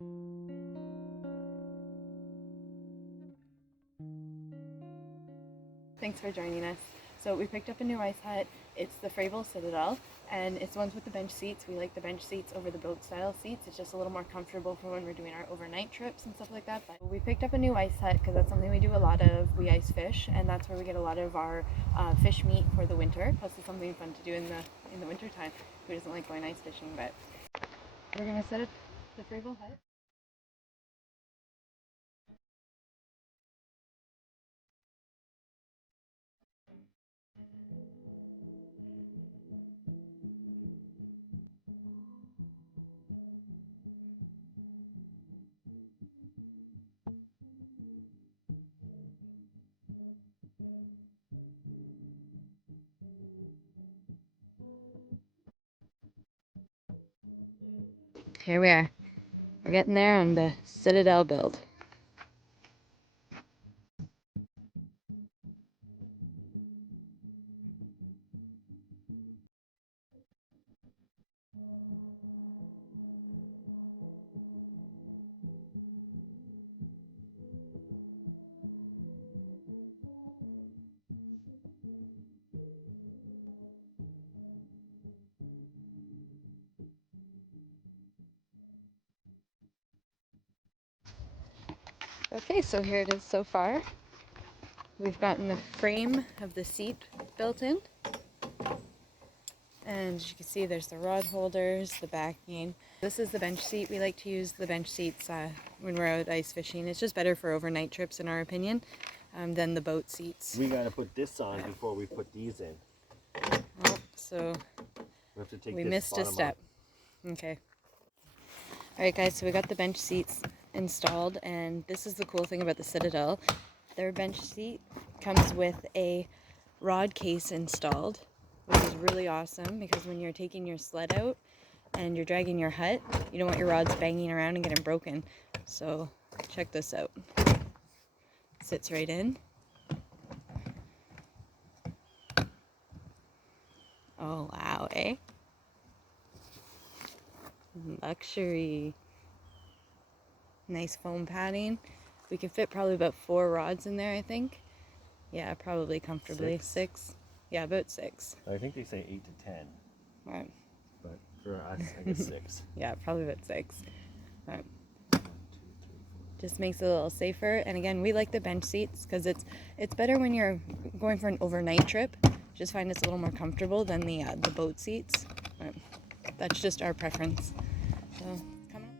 Thanks for joining us. So we picked up a new ice hut. It's the Frabill Citadel, and it's the ones with the bench seats. We like the bench seats over the boat style seats. It's just a little more comfortable for when we're doing our overnight trips and stuff like that. But we picked up a new ice hut because that's something we do a lot of. We ice fish, and that's where we get a lot of our fish meat for the winter. Plus it's something fun to do in the winter time. Who doesn't like going ice fishing? But we're gonna set up the Frabill hut. Here we are. We're getting there on the Citadel build. Okay, so here it is so far. We've gotten the frame of the seat built in. And as you can see, there's the rod holders, the backing. This is the bench seat. We like to use the bench seats when we're out ice fishing. It's just better for overnight trips, in our opinion, than the boat seats. We gotta put this on before we put these in. Oh, so We have to take we this missed a bottom step. off. Okay. Alright guys, so we got the bench seats installed, and this is the cool thing about the Citadel. Their bench seat comes with a rod case installed, which is really awesome because when you're taking your sled out and you're dragging your hut, you don't want your rods banging around and getting broken. So check this out. Sits right in. Oh wow, eh? Luxury. Nice foam padding. We can fit probably about 4 rods in there, I think. Yeah, probably comfortably. 6. Yeah, about 6. I think they say 8 to 10. Right. But for us, I guess 6. Yeah, probably about 6. Right. 1, 2, 3, 4. Just makes it a little safer. And again, we like the bench seats because it's better when you're going for an overnight trip. Just find it's a little more comfortable than the boat seats. Right. That's just our preference. So, come on.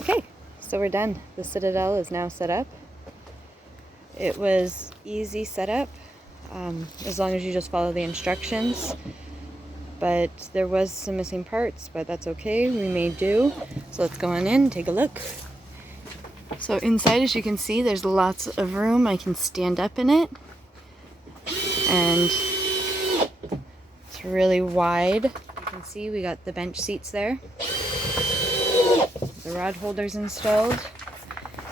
Okay, so we're done. The Citadel is now set up. It was easy setup, as long as you just follow the instructions. But there was some missing parts, but that's okay. We made do. So let's go on in and take a look. So inside, as you can see, there's lots of room. I can stand up in it. And it's really wide. You can see we got the bench seats there. The rod holders installed.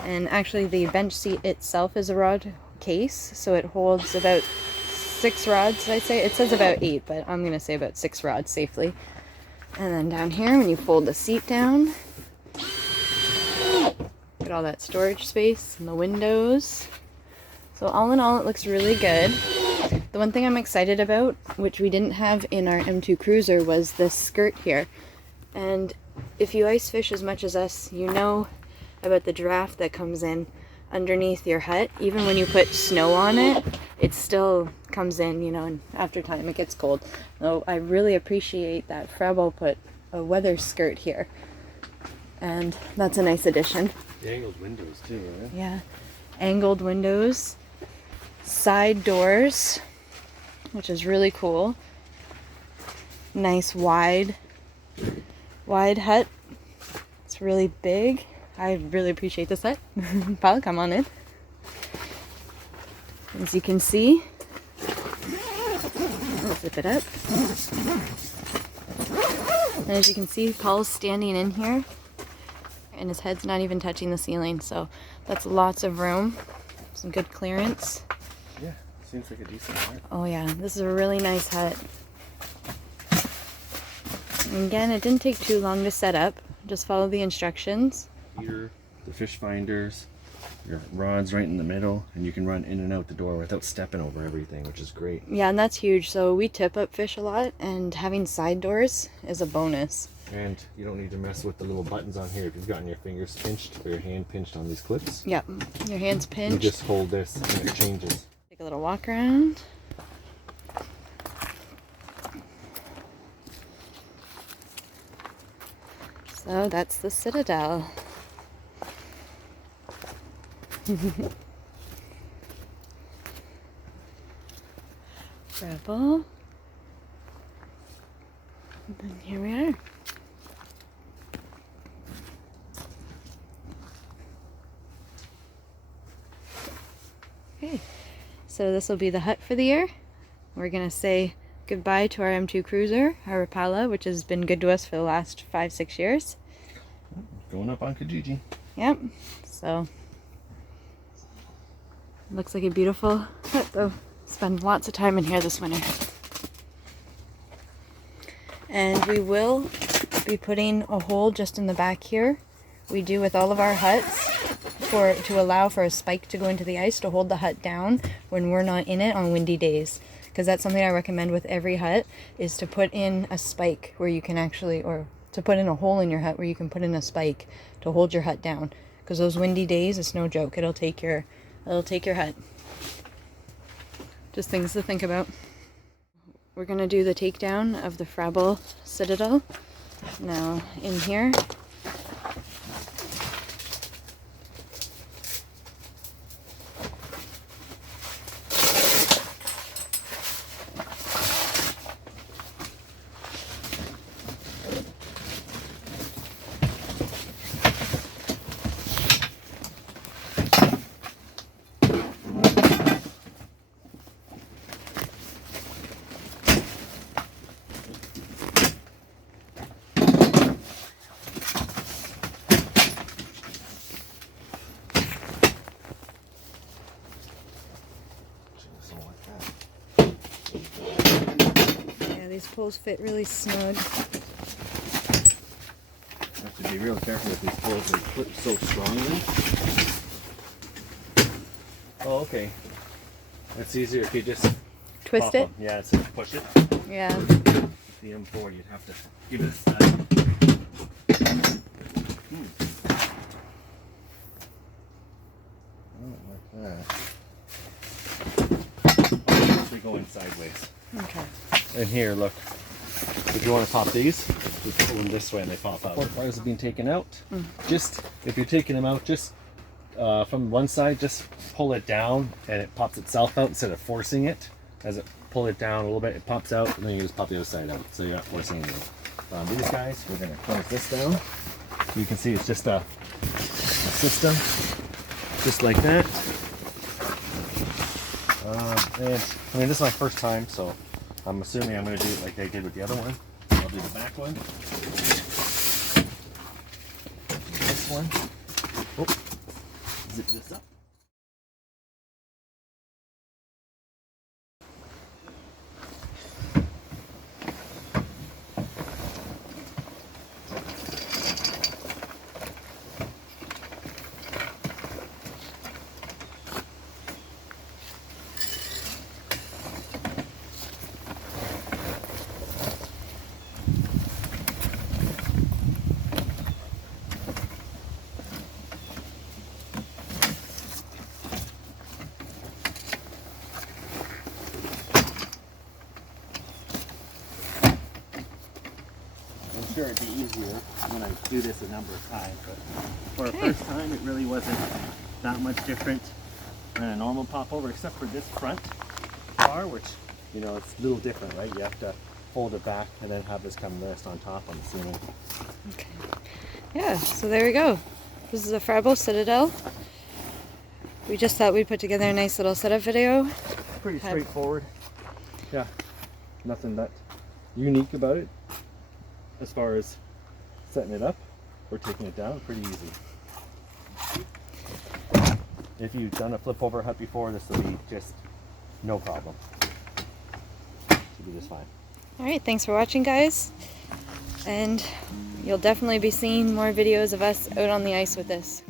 And actually the bench seat itself is a rod case, so it holds about 6 rods, I'd say. It says about 8, but I'm going to say about 6 rods safely. And then down here, when you fold the seat down, get all that storage space and the windows. So all in all, it looks really good. The one thing I'm excited about, which we didn't have in our M2 Cruiser, was this skirt here. And if you ice fish as much as us, you know about the draft that comes in underneath your hut. Even when you put snow on it, it still comes in, you know, and after time it gets cold. So I really appreciate that Frabill put a weather skirt here. And that's a nice addition. The angled windows too, right? Yeah. Angled windows. Side doors, which is really cool. Nice wide hut. It's really big. I really appreciate this hut. Paula, come on in. As you can see, let's zip it up. And as you can see, Paul's standing in here and his head's not even touching the ceiling, so that's lots of room. Some good clearance. Yeah, seems like a decent hut. Oh yeah, this is a really nice hut. And again, it didn't take too long to set up. Just follow the instructions. Heater, the fish finders, your rods right in the middle, and you can run in and out the door without stepping over everything, which is great. Yeah, and that's huge. So we tip up fish a lot, and having side doors is a bonus. And you don't need to mess with the little buttons on here if you've gotten your fingers pinched or your hand pinched on these clips. Yep, your hand's You pinched. just hold this and it changes. Take a little walk around. So that's the Citadel. Frabill. And then here we are. Okay, so this will be the hut for the year. We're gonna say goodbye to our M2 Cruiser, our Rapala, which has been good to us for the last 5-6 years. Going up on Kijiji. Yep, so looks like a beautiful hut though. Spend lots of time in here this winter. And we will be putting a hole just in the back here. We do with all of our huts to allow for a spike to go into the ice to hold the hut down when we're not in it on windy days. Because that's something I recommend with every hut, is to put in a spike where you can actually, or to put in a hole in your hut where you can put in a spike to hold your hut down. Because those windy days, it's no joke. It'll take your hut. Just things to think about. We're gonna do the takedown of the Frabill Citadel. Now in here, these poles fit really snug. Have to be real careful with these poles, they clip so strongly. Oh, okay. That's easier if you just Twist pop it? them. Yeah, instead of push it. Yeah. With the M4, you'd have to give it a stud. Like that. Oh, they're going sideways. Okay. And here, look. If you want to pop these, just pull them this way and they pop out. Support bars have been taken out. Just, if you're taking them out, just from one side, just pull it down and it pops itself out instead of forcing it. As it pull it down a little bit, it pops out, and then you just pop the other side out, so you're not forcing anything. These guys, we're going to close this down. You can see it's just a system, just like that. And, I mean, this is my first time, so I'm assuming I'm going to do it like they did with the other one. I'll do the back one. This one. Oh, zip this up. I'm sure it'd be easier when I do this a number of times, but for the first time it really wasn't that much different than a normal popover, except for this front bar, which, you know, it's a little different, right? You have to hold it back and then have this come rest on top, I'm assuming. Okay. Yeah, so there we go. This is a Frabill Citadel. We just thought we'd put together a nice little setup video. Pretty straightforward. Yeah, nothing that unique about it. As far as setting it up or taking it down, pretty easy. If you've done a flip over hut before, this will be just no problem. Should be just fine. Alright, thanks for watching, guys. And you'll definitely be seeing more videos of us out on the ice with this.